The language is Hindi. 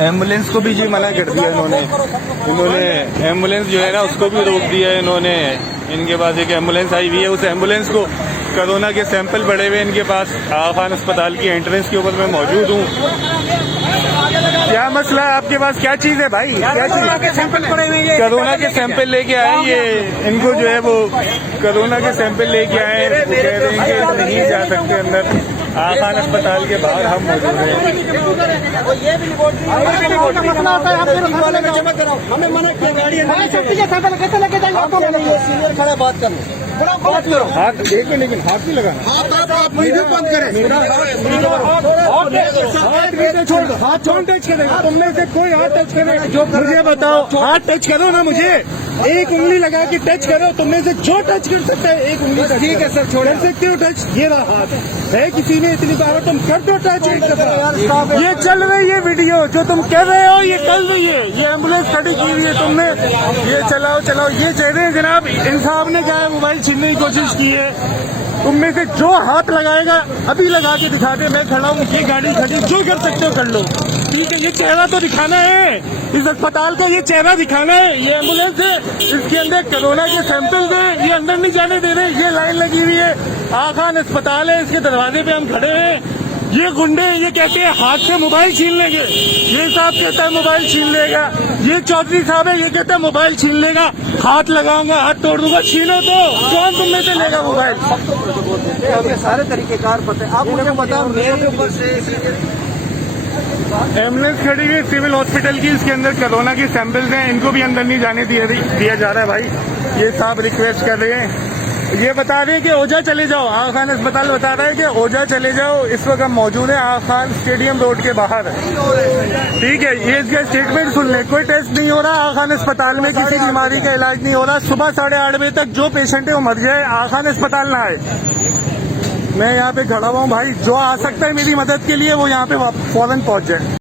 एम्बुलेंस को भी जी मना कर दिया इन्होंने एम्बुलेंस जो है ना उसको भी रोक दिया इन्होंने। इनके पास एक एम्बुलेंस आई हुई है, उस एम्बुलेंस को कोरोना के सैंपल पड़े हुए इनके पास। आगा खान अस्पताल की एंट्रेंस के ऊपर मैं मौजूद हूँ। क्या मसला है आपके पास, क्या चीज है भाई, क्या चीज? कोरोना के सैंपल लेके आए ये, इनको जो है वो कोरोना के सैंपल लेके आए, वो कह रहे हैं कि नहीं जा सकते अंदर। आगा खान अस्पताल के बाहर हम मौजूद हैं। हमें मना किया गाड़ी कैसे लेके जाएंगे? खड़ा बात करो, हाथ देखिए, लेकिन हाथ नहीं लगा। आप वीडियो बंद करें। हाथ कौन टच करेगा? तुम में से कोई हाथ टच करेगा? जो मुझे बताओ, हाथ टच करो ना, मुझे एक उंगली लगा के टच करो। तुम में से जो टच कर सकता है एक उंगली, ठीक है सर, छोड़ सकते हो टच। ये रहा हाथ है, किसी ने इतनी बार तुम कर दो टच एक दफा। ये चल रही है वीडियो, जो तुम कर रहे हो ये चल रही है। ये एम्बुलेंस खड़ी की हुई है तुमने, ये चलाओ। ये कह रहे हैं जनाब, इन साहब ने क्या है मोबाइल छीनने की कोशिश की है। तुम में से जो हाथ लगाएगा अभी लगा के दिखा दे, मैं खड़ा हूँ, ये गाड़ी खड़ी, जो कर सकते हो कर लो, ठीक है। ये चेहरा तो दिखाना है, इस अस्पताल का ये चेहरा दिखाना है। ये एम्बुलेंस है, इसके अंदर कोरोना के सैंपल है, ये अंदर नहीं जाने दे रहे। ये लाइन लगी हुई है, आगा खान अस्पताल है, इसके दरवाजे पे हम खड़े हैं। ये गुंडे ये कहते हैं हाथ से मोबाइल छीन लेंगे, ये साहब कहता है मोबाइल छीन लेगा, ये चौधरी साहब है ये कहता है मोबाइल छीन लेगा, हाथ लगाऊंगा, हाथ तोड़ दूंगा। छीनो तो, कौन तुम में से लेगा मोबाइल? हमें सारे तरीकेकार पता है, आप मुझे बताओ। मेरे ऊपर से एम्बुलेंस खड़ी हुई सिविल हॉस्पिटल की, इसके अंदर कोरोना के सैंपल्स हैं, इनको भी अंदर नहीं जाने दिया जा रहा है भाई। ये साहब रिक्वेस्ट कर रहे हैं, ये बता रहे हैं कि ओझा चले जाओ। आगा खान अस्पताल बता रहा है कि ओझा चले जाओ। इस वक्त हम मौजूद है आगा खान स्टेडियम रोड के बाहर, ठीक है। ये इसका स्टेटमेंट सुन ले, कोई टेस्ट नहीं हो रहा आगा खान अस्पताल में, किसी बीमारी का इलाज नहीं हो रहा। सुबह 8:30 बजे तक जो पेशेंट है वो मर जाए, आगा खान अस्पताल ना आए। मैं यहाँ पे खड़ा हुआ हूँ भाई, जो आ सकता है मेरी मदद के लिए वो यहाँ पे फौरन पहुँच जाए।